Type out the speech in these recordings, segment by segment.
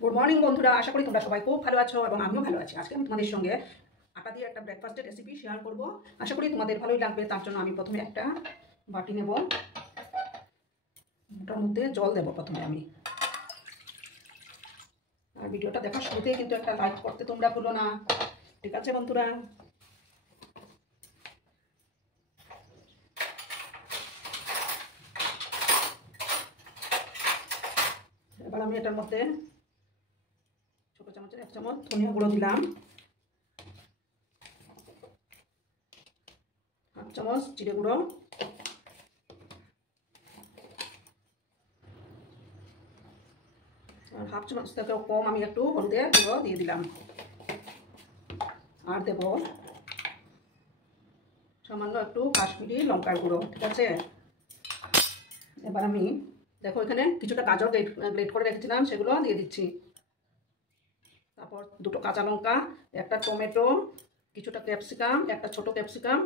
Good morning বন্ধুরা, আশা করি তোমরা সবাই খুব ভালো আছো এবং আমিও ভালো আছি। আজকে আমি তোমাদের সঙ্গে আটা দিয়ে একটা ব্রেকফাস্টের রেসিপি শেয়ার করব। আশা করি তোমাদের ভালোই লাগবে। তার জন্য আমি প্রথমে একটা বাটি নেব, ওটার মধ্যে জল দেব প্রথমে আমি। আর ভিডিওটা দেখার শুরুতেই কিন্তু একটা লাইক করতে তোমরা ভুলো না, ঠিক আছে বন্ধুরা? এবার আমি এটার মধ্যে ছোটো চামচের 1 চামচ ধনিয়া গুঁড়ো দিলাম, 1/2 চামচ জিরে গুঁড়ো, আর 1/2 চামচ থেকেও কম আমি একটু হলুদের গুঁড়ো দিয়ে দিলাম। আর দেব সামান্য একটু কাশ্মীরি লঙ্কার গুঁড়ো, ঠিক আছে? এবার আমি দেখো এখানে কিছুটা গাজর গ্রেট করে রেখেছিলাম, সেগুলো দিয়ে দিচ্ছি। তারপর 2টো কাঁচা লঙ্কা, একটা টমেটো, কিছুটা ক্যাপসিকাম, একটা ছোট ক্যাপসিকাম,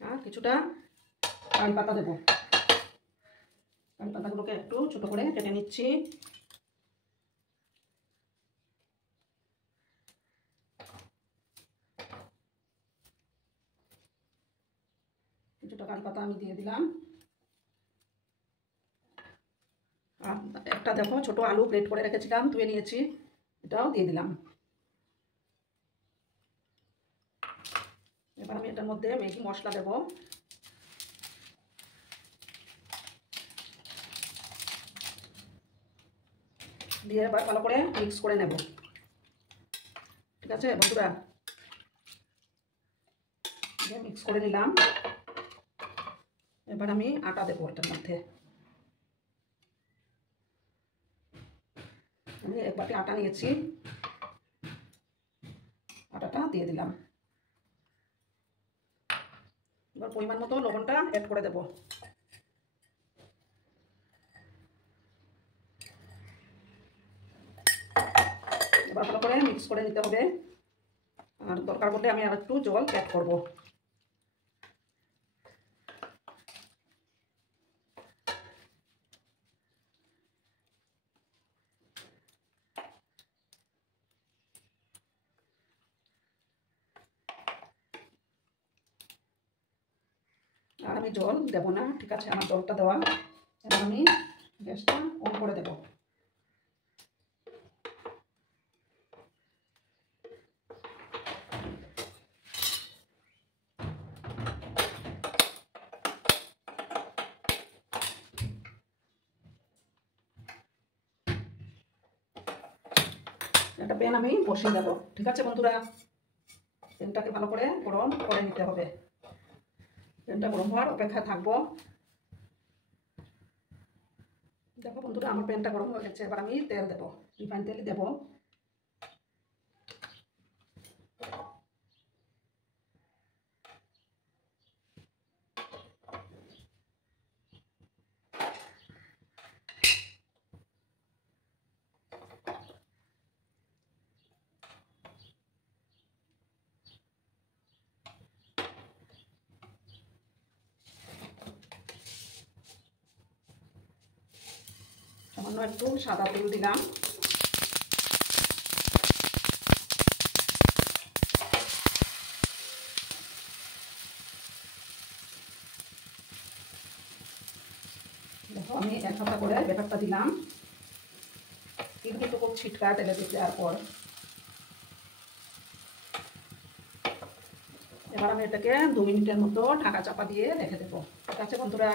আর কিছুটা কারি পাতা দেবো। কারি পাতাগুলোকে একটু ছোট করে কেটে নিচ্ছি। কিছুটা কারি পাতা আমি দিয়ে দিলাম। আর একটা দেখো ছোট আলু গ্রেট করে রেখেছিলাম, ধুয়ে নিয়েছি, এটাও দিয়ে দিলাম। এবার আমি এটার মধ্যে ম্যাগি মশলা দেব। দিয়ে এবার ভালো করে মিক্স করে নেব, ঠিক আছে বন্ধুরা? মিক্স করে নিলাম। এবার আমি আটা দেবো এটার মধ্যে। আমি 1 বাটি আটা নিয়েছি, আটাটা দিয়ে দিলাম। এবার পরিমাণ মতো লবণটা অ্যাড করে দেব। এবার ভালো করে মিক্স করে নিতে হবে। আর দরকার পড়লে আমি আর একটু জল অ্যাড করব। আর আমি জল দেব না, ঠিক আছে? আমার জলটা দেওয়া। এবার আমি গ্যাসটা অন করে দেব। একটা প্যান আমি বসিয়ে দেবো, ঠিক আছে বন্ধুরা? প্যানটাকে ভালো করে গরম করে নিতে হবে। প্যানটা গরম হওয়ার অপেক্ষা থাকবো। দেখো বন্ধুরা, আমার প্যানটা গরম হয়ে গেছে। এবার আমি তেল দেবো, রিফাইন তেল দেবো। সামান্য একটু সাদা তেল দিলাম। দেখো আমি 1 হাতা করে ব্যাটারটা দিলাম, কিন্তু খুব ছিটকা তেলে দেওয়ার পর। এবার আমি এটাকে 2 মিনিটের মতো ঢাকা চাপা দিয়ে রেখে দেবো, ঠিক আছে বন্ধুরা?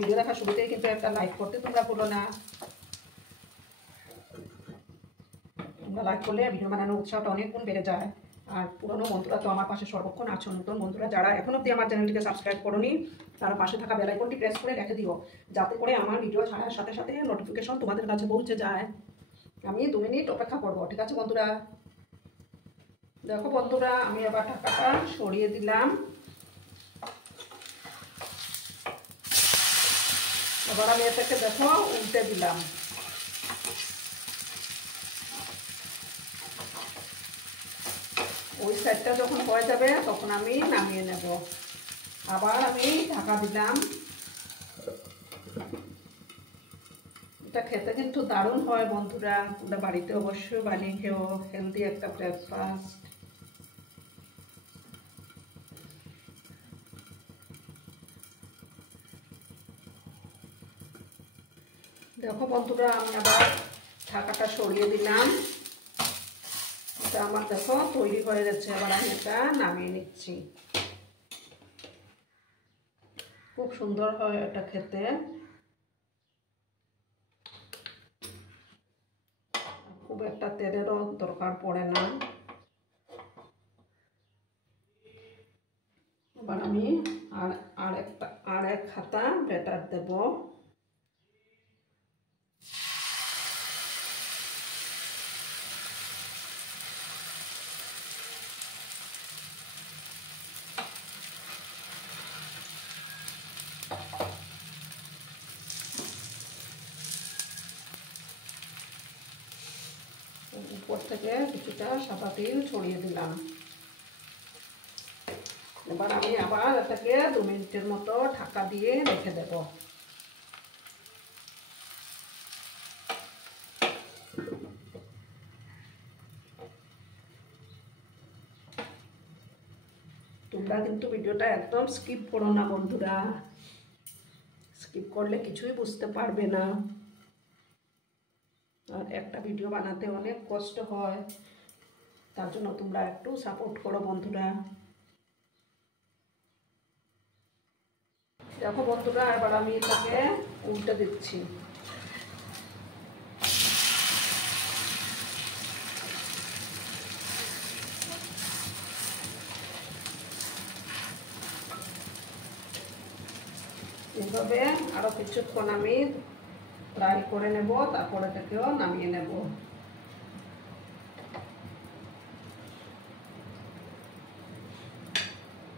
ভিডিও দেখার শুরুতেই কিন্তু একটা লাইক করতে তোমরা ভুলো না। তোমরা লাইক করলে ভিডিও বানানোর উৎসাহটা অনেক গুণ বেড়ে যায়। আর পুরনো বন্ধুরা তো আমার পাশে সর্বক্ষণ আছো। নতুন বন্ধুরা যারা এখনো অবধি আমার চ্যানেলটিকে সাবস্ক্রাইব করোনি, তারা পাশে থাকা বেল আইকনটি প্রেস করে রেখে দিও, যাতে করে আমার ভিডিও ছাড়ার সাথে সাথে নোটিফিকেশন তোমাদের কাছে পৌঁছে যায়। আমি 2 মিনিট অপেক্ষা করবো, ঠিক আছে বন্ধুরা? দেখো বন্ধুরা, আমি এবার ঢাকাটা সরিয়ে দিলাম। এবার আমি এটাকে দেখো উল্টে দিলাম। ওই সাইডটা যখন হয়ে যাবে তখন আমি নামিয়ে নেব। আবার আমি ঢাকা দিলাম। এটা খেতে কিন্তু দারুণ হয় বন্ধুরা, তোমরা বাড়িতে অবশ্যই বানিয়ে খেও, হেলদি একটা ব্রেকফাস্ট। দেখো বন্ধুরা, আমি আবার ঢাকাটা সরিয়ে দিলাম। এটা আমার দেখো তৈরি হয়ে গেছে, আবার আমি এটা নামিয়ে নিচ্ছি। খুব সুন্দর হয় এটা খেতে। খুব একটা তেলেরও দরকার পড়ে না। এবার আমি আর এক হাতা ব্যাটার দেব। উপর থেকে কিছুটা সাদা তেল ছড়িয়ে দিলাম। এবার আমি আবার এটাকে 2 মিনিটের মতো ঢাকা দিয়ে রেখে দেব। তোমরা কিন্তু ভিডিওটা একদম স্কিপ করো না বন্ধুরা, স্কিপ করলে কিছুই বুঝতে পারবে না। আর একটা ভিডিও বানাতে অনেক কষ্ট হয়, তার জন্য তোমরা একটু সাপোর্ট করো বন্ধুরা। দেখো বন্ধুরা, এবার আমি এটাকে উল্টে দিচ্ছি। এইভাবে আরো কিছুক্ষণ আমি ফ্রাই করে নেব, তারপরে এটাকেও নামিয়ে নেব।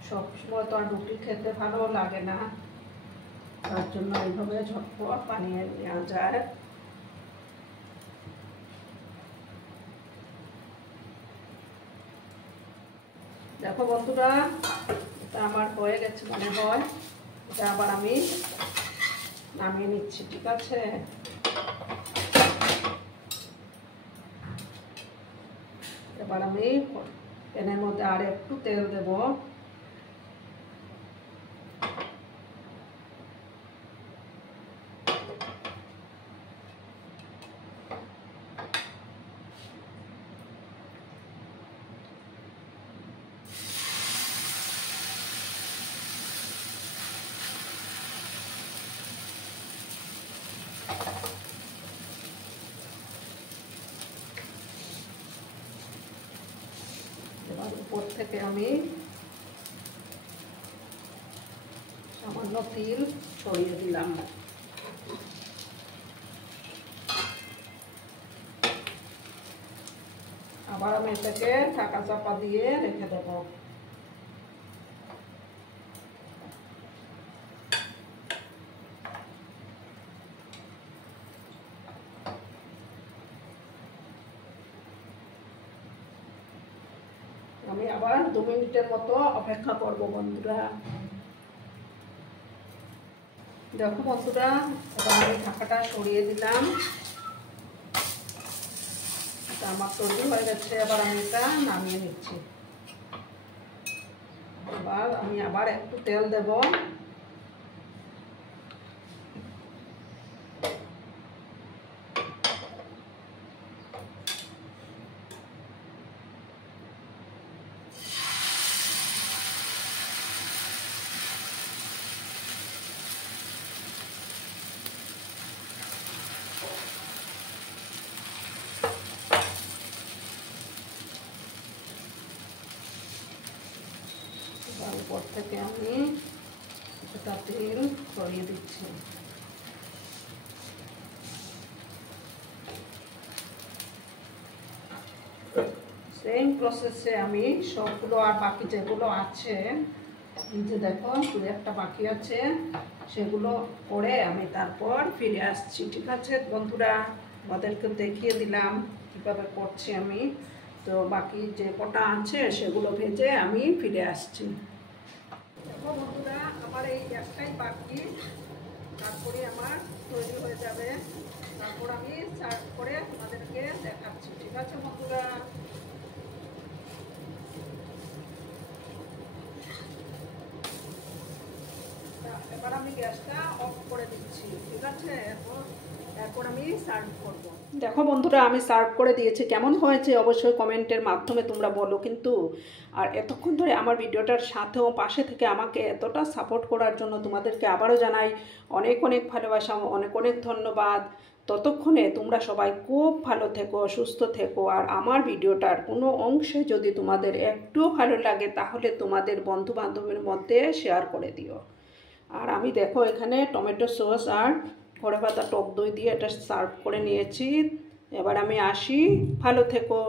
সবসময় তো আর রুটি খেতে ভালো লাগে না, তার জন্য এইভাবে ঝটপট বানিয়ে নেওয়া যায়। দেখো বন্ধুরা, এটা আমার হয়ে গেছে মনে হয়। এটা আবার আমি নামিয়ে নিচ্ছি, ঠিক আছে? এবার আমি প্যানের মধ্যে আর একটু তেল দেব। এবার উপর থেকে আমি সামান্য তেল ছড়িয়ে দিলাম। আবার আমি এটাকে ঢাকা চাপা দিয়ে রেখে দেব। আমি আবার 2 মিনিটের মতো অপেক্ষা করব বন্ধুরা। দেখো বন্ধুরা, এবার আমি ঢাকাটা সরিয়ে দিলাম। এটা আমার তৈরি হয়ে গেছে, এবার আমি এটা নামিয়ে নিচ্ছি। এবার আমি আবার একটু তেল দেব। উপর থেকে আমি কিছুটা তেল ছড়িয়ে দিচ্ছি। সেম প্রসেসে আমি সবগুলো, আর বাকি যেগুলো আছে, এই যে দেখো 2-1টা বাকি আছে, সেগুলো করে আমি তারপর ফিরে আসছি, ঠিক আছে বন্ধুরা? আমাদেরকে দেখিয়ে দিলাম কীভাবে করছি আমি। তো বাকি যে কটা আছে সেগুলো ভেজে আমি ফিরে আসছি। দেখো বন্ধুরা, আমার এই একটাই বাকি, তারপরে আমার তৈরি হয়ে যাবে। তারপর আমি সার্ভ করে তোমাদেরকে দেখাচ্ছি। ঠিক আছে বন্ধুরা? এবার আমি গ্যাসটা অফ করে দিচ্ছি। ঠিক আছে, এরপর আমি সার্ভ করব। দেখো বন্ধুরা, আমি সার্ভ করে দিয়েছি। কেমন হয়েছে অবশ্যই কমেন্টের মাধ্যমে তোমরা বলো কিন্তু। আর এতক্ষণ ধরে আমার ভিডিওটার সাথেও পাশে থেকে আমাকে এতটা সাপোর্ট করার জন্য তোমাদেরকে আবারও জানাই অনেক অনেক ভালোবাসা, অনেক অনেক ধন্যবাদ। ততক্ষণে তোমরা সবাই খুব ভালো থেকো, সুস্থ থেকো। আর আমার ভিডিওটার কোনো অংশে যদি তোমাদের একটুও ভালো লাগে তাহলে তোমাদের বন্ধু বান্ধবের মধ্যে শেয়ার করে দিও। আর আমি দেখো এখানে টমেটো সস আর কড়া পাতা টক দই দিয়ে এটা সার্ভ করে নিয়েছি। এবার আমি আসি, ভালো থেকো।